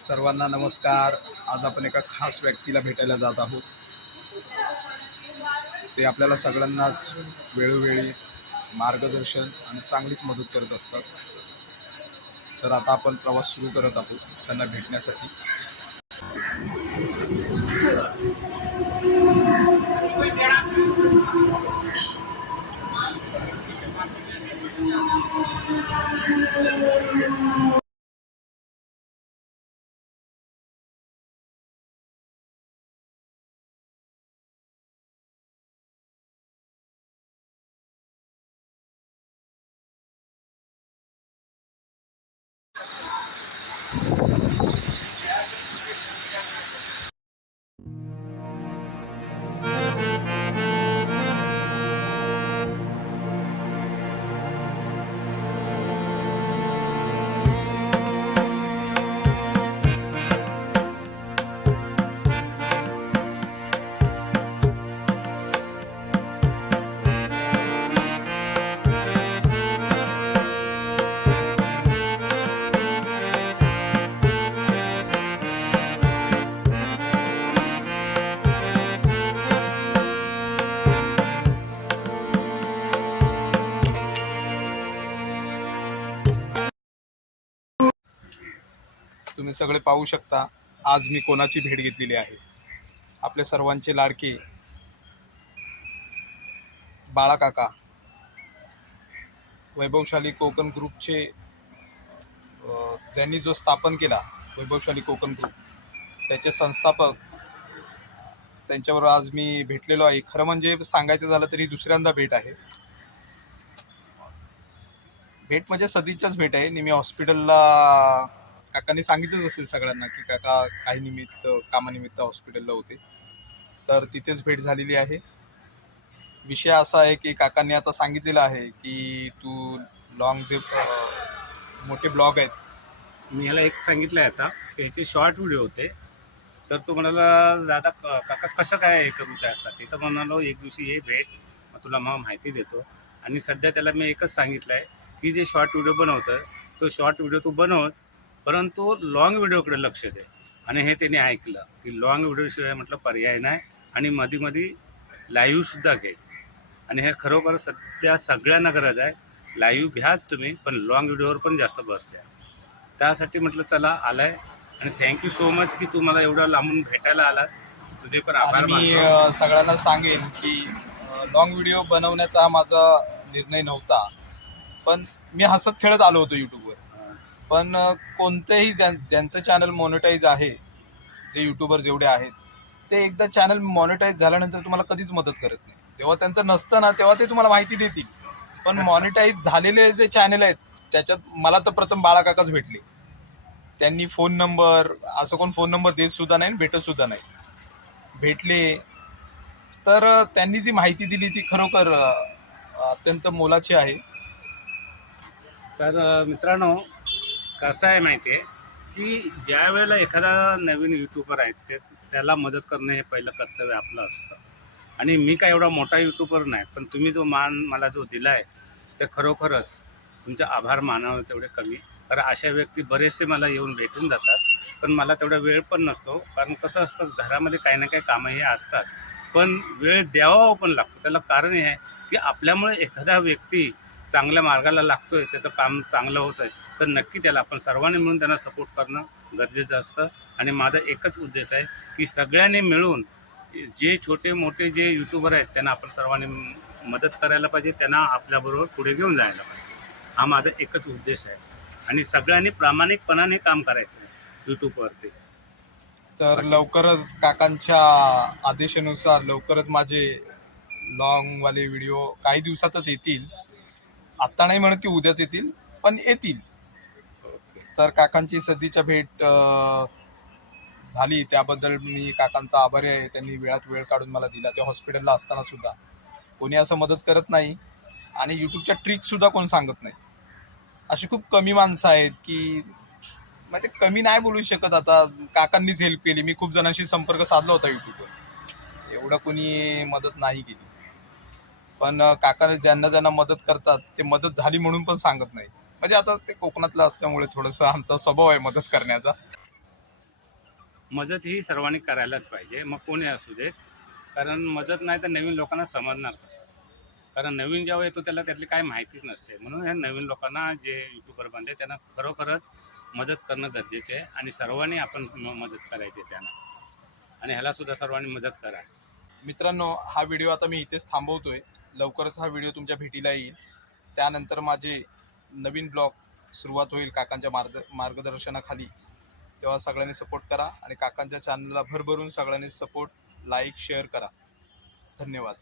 सर्वांना नमस्कार. आज आपण एका खास व्यक्तीला भेटायला जात आहोत. ते आपल्याला सगळ्यांनाच वेळोवेळी मार्गदर्शन आणि चांगलीच मदत करत असतात. तर आता आपण प्रवास सुरू करत आहोत त्यांना भेटण्यासाठी. तुम्ही सगळे पाहू शकता. आज मी कोणाची भेट घेतलेली आहे? आपल्या सर्वांचे लाडके बाळा काका वैभवशाली कोकण ग्रुपचे ज्यांनी जो स्थापन केला वैभवशाली कोकण ग्रुप त्याचे संस्थापक त्यांच्यावर आज मी भेटलेलो आहे. खरं म्हणजे सांगायचं झालं तरी दुसऱ्यांदा भेट आहे. भेट म्हणजे सदीच्याच भेट आहे. नेहमी हॉस्पिटलला काकांनी सांगितलंच असेल सगळ्यांना की काका काही निमित्त कामानिमित्त हॉस्पिटलला होते. तर तिथेच भेट झालेली आहे. विषय असा आहे की काकांनी आता सांगितलेलं आहे की तू लॉंग जे मोठे ब्लॉग आहेत. मी ह्याला एक सांगितलं आहे आता की ह्याचे शॉर्ट व्हिडिओ होते. तर तो म्हणाला दादा काका कसं काय हे करू त्यासाठी? तर म्हणालो एक दिवशी ये भेट. मग तुला मग माहिती देतो. आणि सध्या त्याला मी एकच सांगितलं आहे की जे शॉर्ट व्हिडिओ बनवतं तो शॉर्ट व्हिडिओ तू बनवच. परंतु लॉंग व्हिडिओकडे लक्ष दे. आणि हे त्याने ऐकलं की लॉंग व्हिडिओशिवाय म्हटलं पर्याय नाही आणि मध्ये मध्ये लाईव्हसुद्धा घे. आणि हे खरोखर सध्या सगळ्यांना गरज आहे. लाईव्ह घ्याच तुम्ही पण लॉंग व्हिडिओवर पण जास्त भर द्या. त्यासाठी म्हटलं चला आलाय. आणि थँक्यू सो मच की तू मला एवढं लांबून भेटायला आलात तुझे पण आभार मी सगळ्यांना सांगेन की लॉंग व्हिडिओ बनवण्याचा हा माझा निर्णय नव्हता. पण मी हसत खेळत आलो होतो यूट्यूबवर पण कोणतेही ज्यां ज्यांचं चॅनल मॉनिटाईज आहे जे युट्यूबर जेवढे आहेत ते एकदा चॅनल मॉनिटाईज झाल्यानंतर तुम्हाला कधीच मदत करत नाही. जेव्हा त्यांचं नसतं ना तेव्हा ते तुम्हाला माहिती देतील. पण मॉनिटाईज झालेले जे चॅनल आहेत त्याच्यात मला तर प्रथम बाळाकाकाच भेटले. त्यांनी फोन नंबर असं कोण फोन नंबर देत सुद्धा नाही आणि भेटत सुद्धा नाही. भेटले. तर त्यांनी जी माहिती दिली ती खरोखर अत्यंत मोलाची आहे. तर मित्रांनो कसं आहे माहिती आहे? की ज्या वेळेला एखादा नवीन युट्यूबर आहे ते त्याला मदत करणं हे पहिलं कर्तव्य आपलं असतं. आणि मी काय एवढा मोठा युट्यूबर नाही पण तुम्ही जो मान मला जो दिला आहे ते खरोखरच तुमचा आभार मानावं तेवढे कमी. कारण अशा व्यक्ती बरेचसे मला येऊन भेटून जातात पण मला तेवढा वेळ पण नसतो. कारण कसं असतं घरामध्ये काही ना काही कामं हे असतात पण वेळ द्यावा पण लागतो. त्याला कारण हे आहे की आपल्यामुळे एखादा व्यक्ती चांगल्या मार्गाला लागतोय त्याचं काम चांगलं होतं आहे तर नक्की त्याला आपण सर्वांनी मिळून त्यांना सपोर्ट करणं गरजेचं असतं. आणि माझा एकच उद्देश आहे की सगळ्यांनी मिळून जे छोटे मोठे जे यूट्यूबर आहेत त्यांना आपण सर्वांनी मदत करायला पाहिजे त्यांना आपल्याबरोबर पुढे घेऊन जायला पाहिजे. हा माझा एकच उद्देश आहे. आणि सगळ्यांनी प्रामाणिकपणाने काम करायचं आहे यूट्यूबवरती तर लवकरच काकांच्या आदेशानुसार लवकरच माझे लॉंग वाले व्हिडिओ काही दिवसातच येतील. आत्ता नाही म्हणत की उद्याच येतील पण येतील. तर काकांची सध्याच्या भेट झाली. त्याबद्दल मी काकांचा आभारी आहे. त्यांनी वेळात वेळ काढून मला दिला. ते हॉस्पिटलला असताना सुद्धा. कोणी असं मदत करत नाही. आणि यूट्यूबच्या ट्रिकसुद्धा कोण सांगत नाही. अशी खूप कमी माणसं आहेत की म्हणजे कमी नाही बोलू शकत आता. काकांनीच हेल्प केली. मी खूप जणांशी संपर्क साधला होता यूट्यूबवर. एवढं कोणी मदत नाही केली. पण काका ज्यांना ज्यांना मदत करतात ते मदत झाली म्हणून पण सांगत नाही. म्हणजे आता ते कोकणातलं असल्यामुळे थोडंसं आमचा स्वभाव आहे मदत करण्याचा. मदत ही सर्वांनी करायलाच पाहिजे. मग कोणी असू देत कारण मदत नाही तर नवीन लोकांना समजणार कसं? कारण नवीन जेव्हा येतो त्याला त्यातली काय माहितीच नसते. म्हणून ह्या नवीन लोकांना जे युट्यूबर बनले त्यांना खरोखरच मदत करणं गरजेचे आहे आणि सर्वांनी आपण मदत करायची त्यांना. आणि ह्याला सुद्धा सर्वांनी मदत करा. मित्रांनो हा व्हिडिओ आता मी इथेच थांबवतोय. लवकरच हा व्हिडिओ तुमच्या भेटीला येईल. त्यानंतर माझे नवीन ब्लॉग सुरुवात होईल काकांच्या मार्ग मार्गदर्शनाखाली तेव्हा सगळ्यांनी सपोर्ट करा आणि काकांच्या चॅनलला भरभरून सगळ्यांनी सपोर्ट लाईक शेअर करा. धन्यवाद.